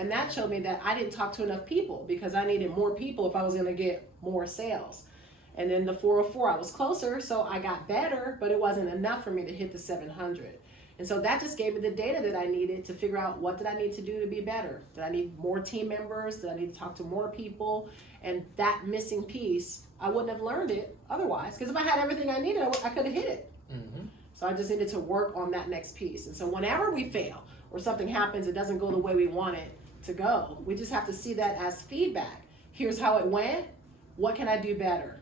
And that showed me that I didn't talk to enough people because I needed more people if I was going to get more sales. And then the 404, I was closer, so I got better, but it wasn't enough for me to hit the 700. And so that just gave me the data that I needed to figure out what did I need to do to be better. Did I need more team members? Did I need to talk to more people? And that missing piece, I wouldn't have learned it otherwise. Because if I had everything I needed, I could have hit it. Mm-hmm. So I just needed to work on that next piece. And so whenever we fail or something happens, it doesn't go the way we want it to go. We just have to see that as feedback. Here's how it went. What can I do better?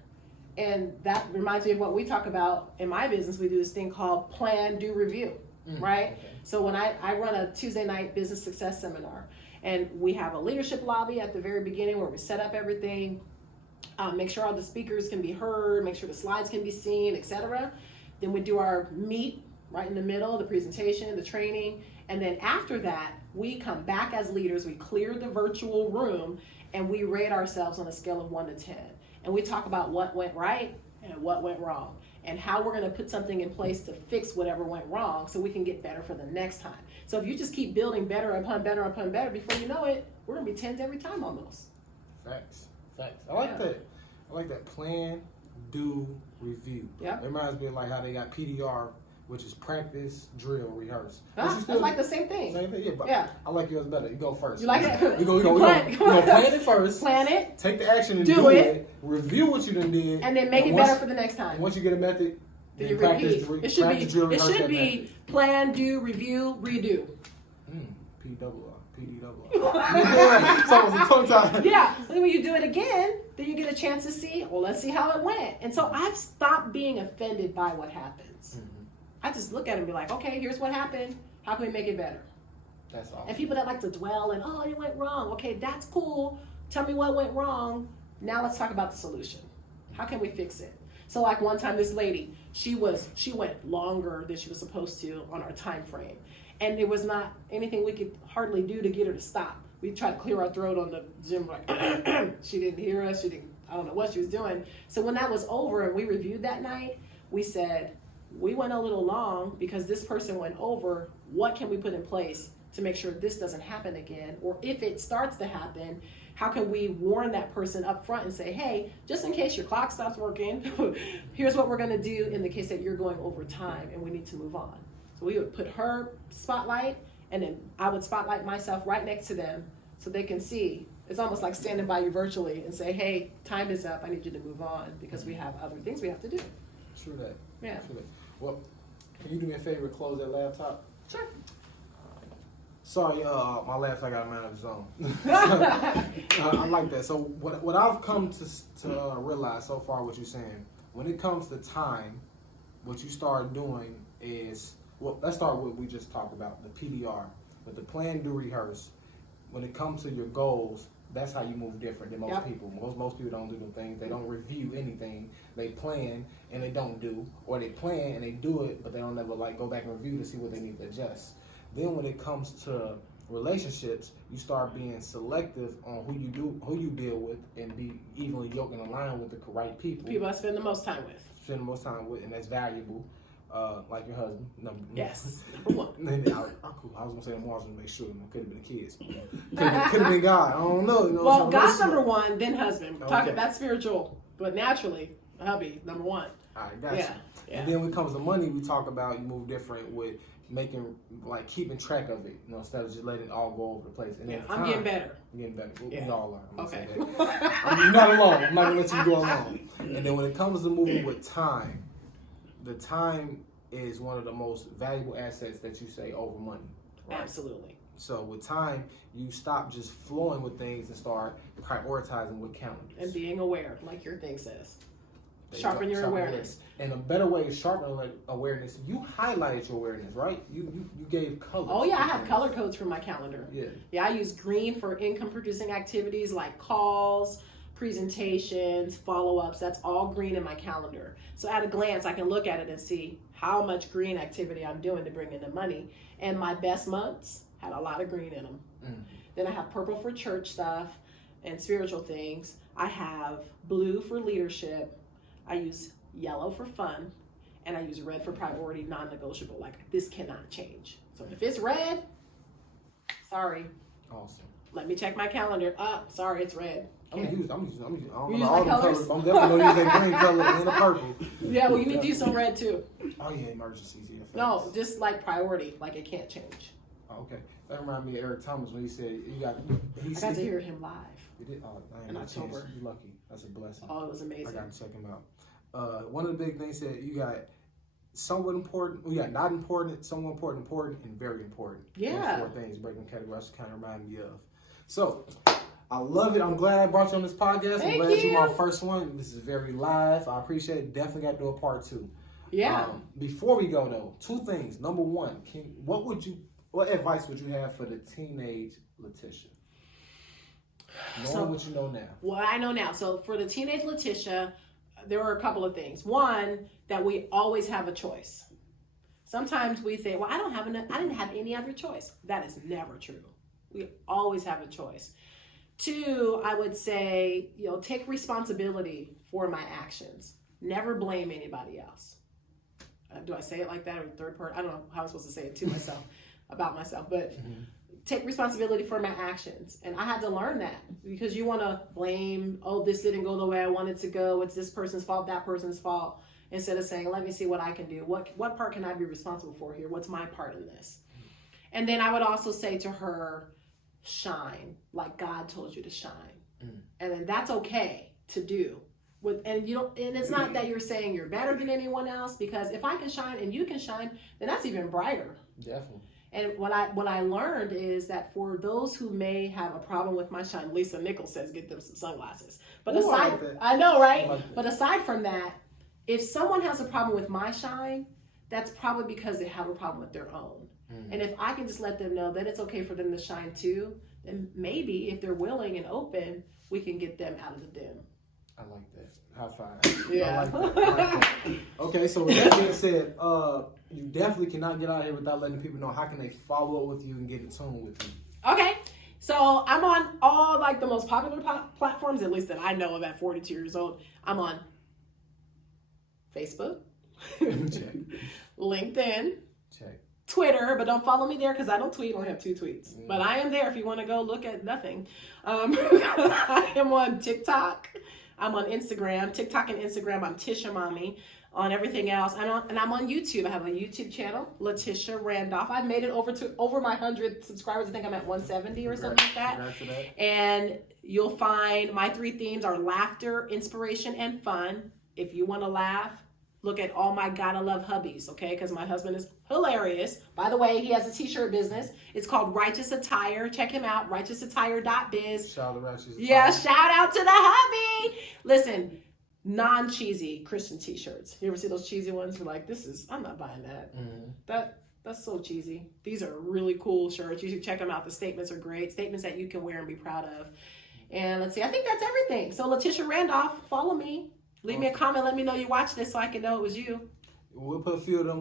And that reminds me of what we talk about in my business. We do this thing called plan, do, review, right? Okay. So when I run a Tuesday night business success seminar, and we have a leadership lobby at the very beginning where we set up everything, make sure all the speakers can be heard, make sure the slides can be seen, etc. Then we do our meet right in the middle, the presentation, the training, and then after that, we come back as leaders, we clear the virtual room, and we rate ourselves on a scale of 1 to 10. And we talk about what went right and what went wrong, and how we're gonna put something in place to fix whatever went wrong so we can get better for the next time. So if you just keep building better upon better upon better, before you know it, we're gonna be 10s every time almost. Facts. I like that. I like that plan, do, review. Yeah. It reminds me of like how they got PDR, which is practice, drill, rehearse. It's like the same thing. Same thing, yeah. But yeah. I like yours better. You go first. You like it? We go plan it first. Plan it. Take the action and do it. Review what you done did. And then make it better for the next time. And once you get a method, then you practice. It should be plan, do, review, redo. P-double-R. It's almost a tongue tie. Yeah. And when you do it again, then you get a chance to see, well, let's see how it went. And so I've stopped being offended by what happens. Mm-hmm. I just look at it and be like, okay, here's what happened. How can we make it better? That's awesome. And people that like to dwell and, oh, it went wrong. Okay, that's cool. Tell me what went wrong. Now let's talk about the solution. How can we fix it? So like one time this lady, she went longer than she was supposed to on our time frame. And there was not anything we could hardly do to get her to stop. We tried to clear our throat on the Zoom, like, she didn't hear us. I don't know what she was doing. So when that was over and we reviewed that night, we said, we went a little long because this person went over. What can we put in place to make sure this doesn't happen again? Or if it starts to happen, how can we warn that person up front and say, hey, just in case your clock stops working, here's what we're gonna do in the case that you're going over time and we need to move on. So we would put her spotlight, and then I would spotlight myself right next to them so they can see. It's almost like standing by you virtually and say, hey, time is up, I need you to move on because we have other things we have to do. True that. Yeah. True that. Well, can you do me a favor, close that laptop? Sure. Sorry, my laptop got out of its own. I like that. So what I've come to realize so far, what you're saying, when it comes to time, what you start doing is, well, let's start with what we just talked about, the PDR, with the plan, do, rehearse. When it comes to your goals, that's how you move different than most people. Most people don't do them things. They don't review anything. They plan and they don't do, or they plan and they do it, but they don't ever like go back and review to see what they need to adjust. Then when it comes to relationships, you start being selective on who you deal with, and be evenly yoked and aligned with the right people. People I spend the most time with. And that's valuable. Like your husband. Yes, number one. I was gonna say more. I was gonna make sure. Could have been the kids. Could have been God. I don't know. Well, God's number one, then husband. Okay. That's spiritual, but naturally, hubby number one. All right, gotcha. Yeah. And then when it comes to money, we talk about you move different with keeping track of it. Instead of just letting it all go over the place. And I'm getting better. You're getting better. We all are. Okay. You're not alone. I'm not gonna let you go alone. And then when it comes to moving with time. The time is one of the most valuable assets that you say over money. Right? Absolutely. So with time, you stop just flowing with things and start prioritizing with calendars. And being aware, like your thing says. Sharpen your awareness. And a better way to sharpen awareness, you highlighted your awareness, right? You gave colors. Oh yeah, I have color codes for my calendar. Yeah, I use green for income producing activities like calls, presentations, follow-ups. That's all green in my calendar. So at a glance, I can look at it and see how much green activity I'm doing to bring in the money. And my best months had a lot of green in them. Then I have purple for church stuff and spiritual things. I have blue for leadership. I use yellow for fun. And I use red for priority, non-negotiable. Like, this cannot change. So if it's red, sorry. Awesome. Let me check my calendar. Sorry, it's red. I'm using all my the colors? colors. I'm definitely going to use that green color and the purple. Yeah, well, you need to use some red too. Oh, yeah, emergencies. Yeah, No, just like priority, like it can't change. Oh, okay. That reminded me of Eric Thomas when he said, I got to hear him live. You did? Oh, I in ain't October. You're lucky. That's a blessing. Oh, it was I amazing. got to check him out. One of the big things that you got somewhat important, we got not important, somewhat important, and very important. Yeah. Those 4 things, breaking categories kind of remind me of. So, I love it. I'm glad I brought you on this podcast. Thank I'm glad you. you're my first one. This is very live. I appreciate it. Definitely got to do a part 2. Yeah. Before we go though, 2 things. Number 1, what advice would you have for the teenage LaTisha? Knowing what you know now. What I know now. So for the teenage LaTisha, there are a couple of things. One, that we always have a choice. Sometimes we say, well, I didn't have any other choice. That is never true. We always have a choice. 2, I would say, take responsibility for my actions. Never blame anybody else. Do I say it like that or third person? I don't know how I'm supposed to say it to myself, about myself, but take responsibility for my actions. And I had to learn that, because you want to blame, oh, this didn't go the way I wanted to go. It's this person's fault, that person's fault. Instead of saying, let me see what I can do. What part can I be responsible for here? What's my part in this? And then I would also say to her, shine like God told you to shine. And then that's okay to do. And it's not that you're saying you're better than anyone else, because if I can shine and you can shine, then that's even brighter. Definitely. And what I learned is that for those who may have a problem with my shine, Lisa Nichols says get them some sunglasses. But Ooh, aside, I like that. I know, right? I like that. But aside from that, if someone has a problem with my shine, that's probably because they have a problem with their own. And if I can just let them know that it's okay for them to shine too, then maybe if they're willing and open, we can get them out of the dim. I like that. High 5. Yeah. I like that. Okay, so with that being said, you definitely cannot get out of here without letting people know how can they follow up with you and get in tune with you. Okay. So I'm on all like the most popular platforms, at least that I know of at 42 years old. I'm on Facebook, Check. LinkedIn, Check. Twitter, but don't follow me there because I don't tweet. I only have 2 tweets. But I am there if you want to go look at nothing. I am on TikTok. I'm on Instagram. TikTok and Instagram, I'm Tisha Mommy. On everything else, I'm on YouTube. I have a YouTube channel, LaTisha Randolph. I've made it over my 100 subscribers. I think I'm at 170 or something like that. And you'll find my 3 themes are laughter, inspiration, and fun. If you want to laugh, look at all my Gotta Love hubbies, okay? Because my husband is hilarious. By the way, he has a t-shirt business. It's called Righteous Attire. Check him out, righteousattire.biz. Shout out to Righteous Attire. Yeah, shout out to the hubby. Listen, non-cheesy Christian t-shirts. You ever see those cheesy ones? You're like, I'm not buying that. That's so cheesy. These are really cool shirts. You should check them out. The statements are great. Statements that you can wear and be proud of. And let's see, I think that's everything. So LaTisha Randolph, follow me. Leave me a comment. Let me know you watched this so I can know it was you. We'll put a few of them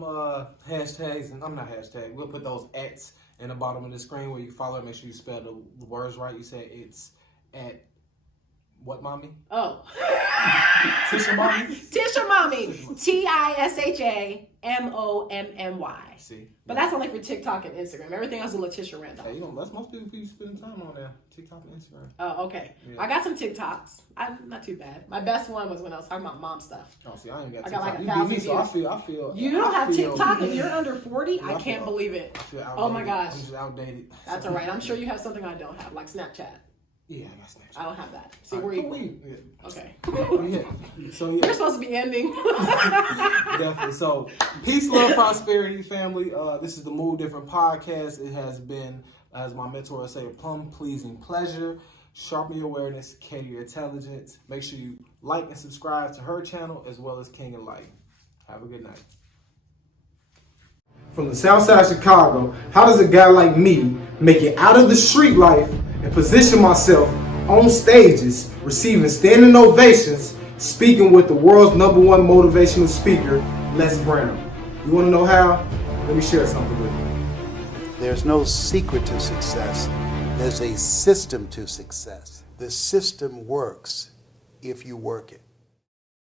hashtags, and I'm not hashtag. We'll put those ats in the bottom of the screen where you follow. Make sure you spell the words right. You say it's at what, mommy? Oh. Tisha Mommy? Tisha Mommy. TISHAMOMMY. See? But that's only for TikTok and Instagram. Everything else is LaTisha Randolph. Hey, that's most people spending time on there. TikTok and Instagram. Oh, okay. Yeah. I got some TikToks. I'm not too bad. My best one was when I was talking about mom stuff. Oh, see, I ain't got I TikTok. got like 1,000 views. So I feel. You don't have TikTok if you're under 40? I can't believe it. I feel outdated. Oh my gosh. I'm just outdated. That's all right. I'm sure you have something I don't have, like Snapchat. Yeah, I got Snapchat. I don't have that. See, we're equal. Yeah. Okay. Yeah. So yeah. You're supposed to be ending. Definitely. So peace, love, prosperity, family. This is the Move Different podcast. It has been, as my mentor would say, a plum-pleasing pleasure. Sharpen your awareness, cater your intelligence. Make sure you like and subscribe to her channel as well as King and Light. Have a good night. From the South Side of Chicago, how does a guy like me make it out of the street life and position myself on stages, receiving standing ovations, speaking with the world's #1 motivational speaker, Les Brown? You want to know how? Let me share something with you. There's no secret to success. There's a system to success. The system works if you work it.